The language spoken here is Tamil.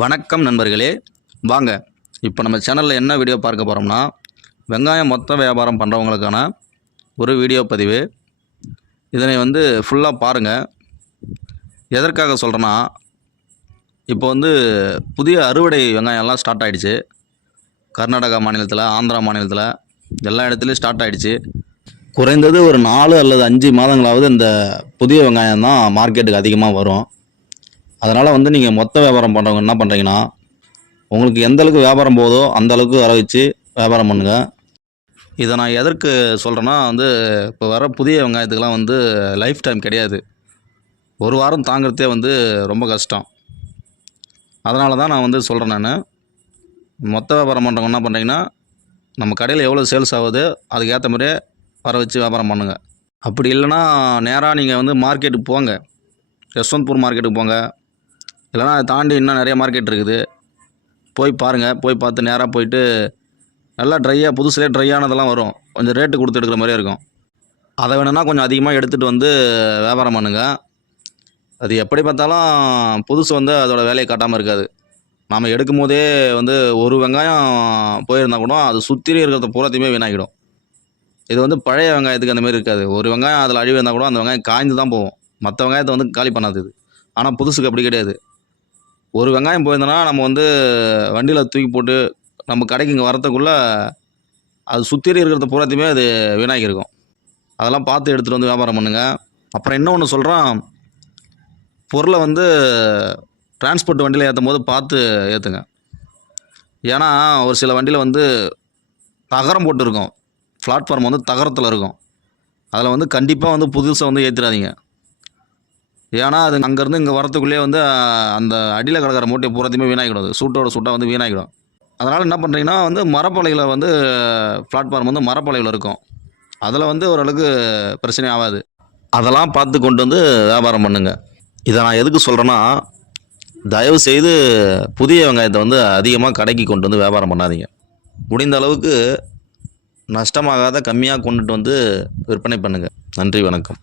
வணக்கம் நண்பர்களே. வாங்க இப்போ நம்ம சேனலில் என்ன வீடியோ பார்க்க போகிறோம்னா வெங்காயம் மொத்த வியாபாரம் பண்ணுறவங்களுக்கான ஒரு வீடியோ பதிவு. இதனை வந்து ஃபுல்லாக பாருங்கள் எதற்காக சொல்கிறேன்னா இப்போ வந்து புதிய அறுவடை வெங்காயம்லாம் ஸ்டார்ட் ஆகிடுச்சு கர்நாடகா மாநிலத்தில் ஆந்திரா மாநிலத்தில் எல்லா இடத்துலையும் ஸ்டார்ட் ஆகிடுச்சு குறைந்தது ஒரு நாலு அல்லது அஞ்சு மாதங்களாவது இந்த புதிய வெங்காயம் தான் மார்க்கெட்டுக்கு அதிகமாக வரும். அதனால் வந்து நீங்கள் மொத்த வியாபாரம் பண்ணுறவங்க என்ன பண்ணுறீங்கன்னா உங்களுக்கு எந்த அளவுக்கு வியாபாரம் போதோ அந்த அளவுக்கு வர வச்சு வியாபாரம் பண்ணுங்கள் இதை நான் எதற்கு சொல்கிறேன்னா வந்து இப்போ வர புதிய வெங்காயத்துக்கெலாம் வந்து லைஃப் டைம் கிடையாது. ஒரு வாரம் தாங்கிறதே வந்து ரொம்ப கஷ்டம். அதனால தான் நான் வந்து சொல்கிறேன் நான். மொத்த வியாபாரம் பண்ணுறவங்க என்ன பண்ணுறீங்கன்னா நம்ம கடையில் எவ்வளோ சேல்ஸ் ஆகுது அதுக்கேற்ற மாதிரியே வர வச்சு வியாபாரம் பண்ணுங்கள் அப்படி இல்லைன்னா நேராக நீங்கள் வந்து மார்க்கெட்டுக்கு போங்க. யஸ்வந்த்பூர் மார்க்கெட்டுக்கு போங்க. இல்லைனா அதை தாண்டி இன்னும் நிறைய மார்க்கெட் இருக்குது. போய் பாருங்கள் போய் பார்த்து நேராக போயிட்டு நல்லா ட்ரையாக புதுசுலேயே ட்ரையானதெல்லாம் வரும். கொஞ்சம் ரேட்டு கொடுத்து எடுக்கிற மாதிரியே இருக்கும். அதை வேணும்னா கொஞ்சம் அதிகமாக எடுத்துகிட்டு வந்து வியாபாரம் பண்ணுங்கள் அது எப்படி பார்த்தாலும் புதுசு வந்து அதோட வேலையை காட்டாமல் இருக்காது. நாம் எடுக்கும் போதே வந்து ஒரு வெங்காயம் போயிருந்தால் கூட அது சுற்றிலே இருக்கிறத பூராத்தையுமே வீணாகிடும். இது வந்து பழைய வெங்காயத்துக்கு அந்த மாதிரி இருக்காது. ஒரு வெங்காயம் அதில் அழிவு இருந்தால் கூட அந்த வெங்காயம் காய்ந்து தான் போகும். மற்ற வெங்காயத்தை வந்து காலி பண்ணாது இது. ஆனால் புதுசுக்கு அப்படி கிடையாது. ஒரு வெங்காயம் போயிருந்தோன்னா நம்ம வந்து வண்டியில் தூக்கி போட்டு நம்ம கடைக்கு இங்கே வரத்துக்குள்ளே அது சுற்றி இருக்கிறத பூராத்தையுமே அது வீணாக்கி இருக்கும் அதெல்லாம் பார்த்து எடுத்துகிட்டு வந்து வியாபாரம் பண்ணுங்கள் அப்புறம் இன்னொன்று சொல்கிறான் பொருளை வந்து டிரான்ஸ்போர்ட் வண்டியில் ஏற்றும் போது பார்த்து ஏற்றுங்க ஏன்னா ஒரு சில வண்டியில் வந்து தகரம் போட்டிருக்கும். பிளாட்ஃபார்ம் வந்து தகரத்தில் இருக்கும். அதில் வந்து கண்டிப்பாக வந்து புதுசாக வந்து ஏற்றிடாதீங்க ஏன்னா அது அங்கேருந்து இங்கே வரத்துக்குள்ளேயே வந்து அந்த அடியில் கிடக்கிற மூட்டை பூரத்தையுமே வீணாகிடும் அது சூட்டோட சூட்டாக வந்து வீணாகிடும் அதனால் என்ன பண்ணுறீங்கன்னா வந்து மரப்பலையில் வந்து பிளாட்ஃபார்ம் வந்து மரப்பலையில் இருக்கும். அதில் வந்து ஓரளவுக்கு பிரச்சனை ஆகாது. அதெல்லாம் பார்த்து கொண்டு வந்து வியாபாரம் பண்ணுங்கள் இதை நான் எதுக்கு சொல்கிறேன்னா தயவு செய்து புதிய வெங்காயத்தை வந்து அதிகமாக கடைக்கு கொண்டு வந்து வியாபாரம் பண்ணாதீங்க. முடிந்த அளவுக்கு நஷ்டமாகாத கம்மியாக கொண்டுட்டு வந்து விற்பனை பண்ணுங்கள் நன்றி வணக்கம்.